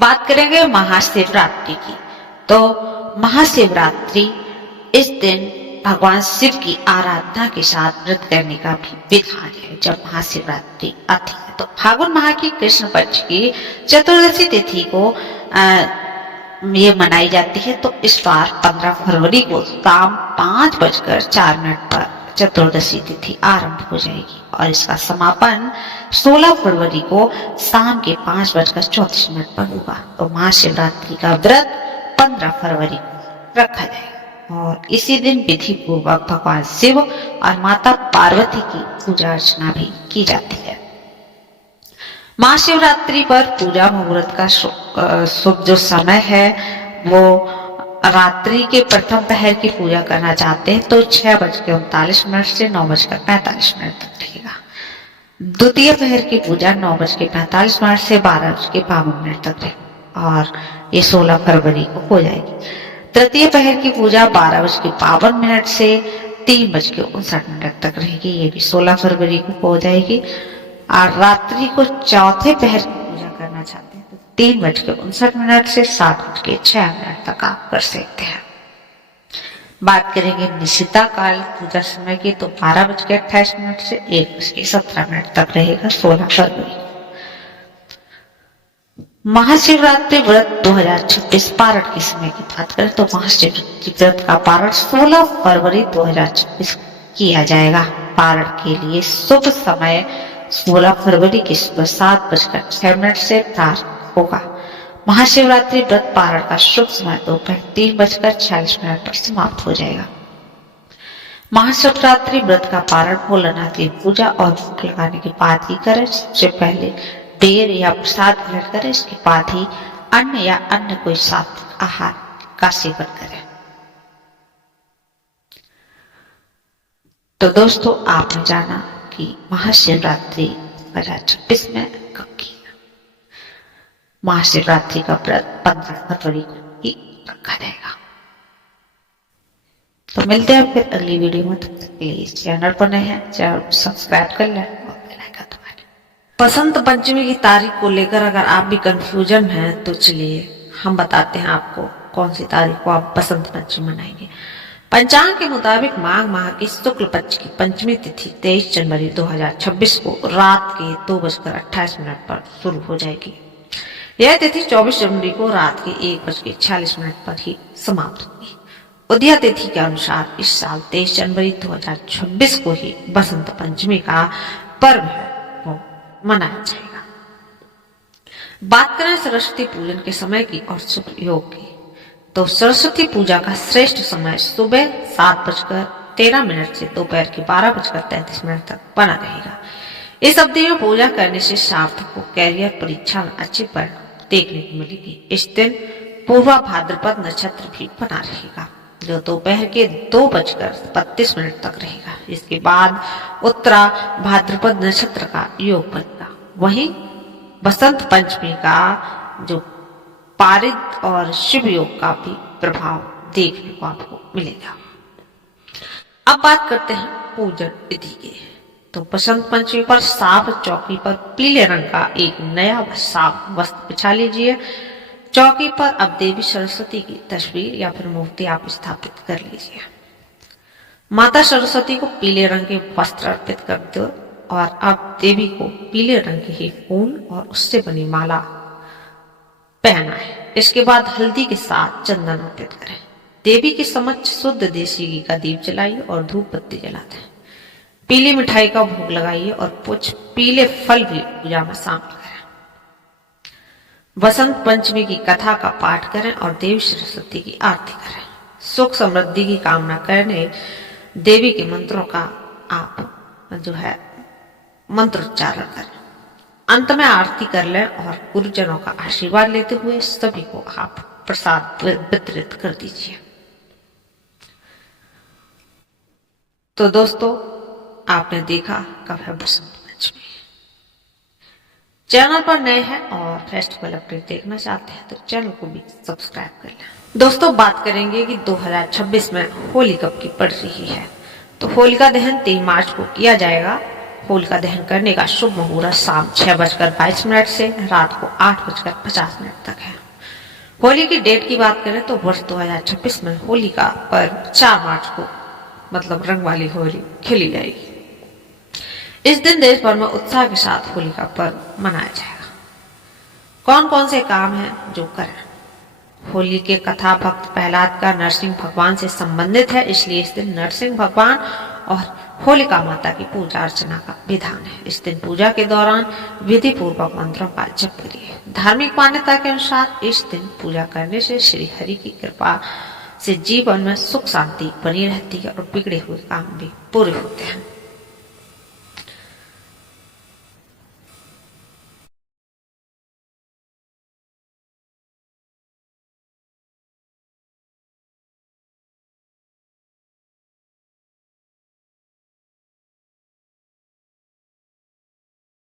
बात करेंगे महाशिवरात्रि की। तो महाशिवरात्रि इस दिन भगवान शिव की आराधना के साथ व्रत करने का भी विधान है। जब महाशिवरात्रि आती है तो फागुन माह की कृष्ण पक्ष की चतुर्दशी तिथि को ये मनाई जाती है। तो इस बार 15 फरवरी को शाम 5:04 पर चतुर्दशी तिथि आरंभ हो जाएगी और इसका समापन 16 फरवरी को शाम के 5:34 पर होगा। तो महाशिवरात्रि का व्रत 15 फरवरी को रखा जाएगा और इसी दिन विधि पूर्वक भगवान शिव और माता पार्वती की पूजा अर्चना भी की जाती है। महाशिवरात्रि पर पूजा मुहूर्त का शुभ जो समय है वो रात्रि के प्रथम पहर की पूजा करना चाहते हैं तो 6:39 से 9:45 तक रहेगा। द्वितीय पहर की पूजा 9:45 से 12:52 तक रहेगी और ये 16 फरवरी को हो जाएगी। तृतीय पहर की पूजा 12:52 से 3:59 तक रहेगी, ये भी 16 फरवरी को हो जाएगी। और रात्रि को चौथे पहर की पूजा करना चाहते हैं तो 3:59 से 7:06 तक आप कर सकते हैं। बात करेंगे निशिता काल पूजा समय की तो 12:28 से 1:17 तक रहेगा 16 फरवरी। महाशिवरात्रि व्रत 2026 पारण के समय की बात करें तो महाशिवरात्रि व्रत का पारण 16 फरवरी 2026 किया जाएगा। पारण के लिए शुभ समय 16 फरवरी की सुबह 7:06 से प्रारंभ होगा। महाशिवरात्रि व्रत पारण का शुभ समय दोपहर 3:46 पर समाप्त हो जाएगा। महाशिवरात्रि व्रत का पारण भोलेनाथ की पूजा और भोग लगाने के बाद ही करें। सबसे पहले बेर या प्रसाद ग्रहण करें, इसके बाद ही अन्न या अन्य कोई सात्विक आहार का सेवन करें। तो दोस्तों आपने जाना कि महाशिवरात्रि 2026 में कब की। महाशिवरात्रि का व्रत 15 फरवरी को ही रखा जाएगा। तो मिलते हैं फिर अगली वीडियो में। तब तक के लिए इस चैनल पर नए हैं, चैनल सब्सक्राइब कर लें और बेल आइकन दबा लें। बसंत पंचमी की तारीख को लेकर अगर आप भी कंफ्यूजन हैं तो चलिए हम बताते हैं आपको कौन सी तारीख को आप बसंत पंचमी मनाएंगे। पंचांग के मुताबिक माघ माह की शुक्ल पक्ष की पंचमी तिथि 23 जनवरी 2026 को रात के 2:28 पर शुरू हो जाएगी। यह तिथि 24 जनवरी को रात के 1:46 पर ही समाप्त होगी। उदया तिथि के अनुसार इस साल 23 जनवरी 2026 को ही बसंत पंचमी का पर्व है वो मनाया जाएगा। बात करें सरस्वती पूजन के समय की और शुभ योग की तो सरस्वती पूजा का श्रेष्ठ समय सुबह 7:13 से दोपहर के 12:33 तक बना रहेगा। इस अवधि में पूजा करने से छात्र को कैरियर परीक्षा में अच्छे परिणाम देखने को मिलेगी। इस दिन पूर्वा भाद्रपद नक्षत्र भी बना रहेगा जो दोपहर के 2:32 तक रहेगा। इसके बाद उत्तरा भाद्रपद नक्षत्र का योग बनेगा। वहीं बसंत पंचमी का जो पारिद और शुभ योग का भी प्रभाव देखने को आपको मिलेगा। अब बात करते हैं पूजन विधि की। तो बसंत पंचमी पर साफ चौकी पर पीले रंग का एक नया साफ वस्त्र बिछा लीजिए। चौकी पर अब देवी सरस्वती की तस्वीर या फिर मूर्ति आप स्थापित कर लीजिए। माता सरस्वती को पीले रंग के वस्त्र अर्पित कर दो और अब देवी को पीले रंग के ही फूल और उससे बनी माला पहना है। इसके बाद हल्दी के साथ चंदन अर्पित करें। देवी के समक्ष शुद्ध देसी घी का दीप जलाइए और धूप बत्ती जलाते हैं। पीली मिठाई का भोग लगाइए और कुछ पीले फल भी पूजा में शामिल करें। बसंत पंचमी की कथा का पाठ करें और देवी सरस्वती की आरती करें। सुख समृद्धि की कामना करने देवी के मंत्रों का आप जो है मंत्रोच्चारण करें। अंत में आरती कर लें और गुरुजनों का आशीर्वाद लेते हुए सभी को आप प्रसाद वितरित कर दीजिए। तो दोस्तों आपने देखा कब है बसंत पंचमी। चैनल पर नए हैं और फेस्टिवल अपडेट देखना चाहते हैं तो चैनल को भी सब्सक्राइब कर लें। दोस्तों बात करेंगे कि 2026 में होली कब की पड़ रही है। तो होलिका दहन 3 मार्च को किया जाएगा। होलिका दहन करने का शुभ मुहूर्त शाम 6:22 से रात को 8:50 तक है। होली की डेट की बात करें तो वर्ष 2026 में होली का पर्व 4 मार्च को मतलब रंग वाली होली खेली जाएगी। इस दिन देश भर में उत्साह के साथ होली का पर्व मनाया जाएगा। कौन कौन से काम हैं जो करें? होली के कथा भक्त प्रहलाद का नरसिंह भगवान से संबंधित है, इसलिए इस दिन नरसिंह भगवान और होलिका माता की पूजा अर्चना का विधान है। इस दिन पूजा के दौरान विधि पूर्वक मंत्रों का जप करिए। धार्मिक मान्यता के अनुसार इस दिन पूजा करने से श्री हरि की कृपा से जीवन में सुख शांति बनी रहती है और बिगड़े हुए काम भी पूरे होते हैं।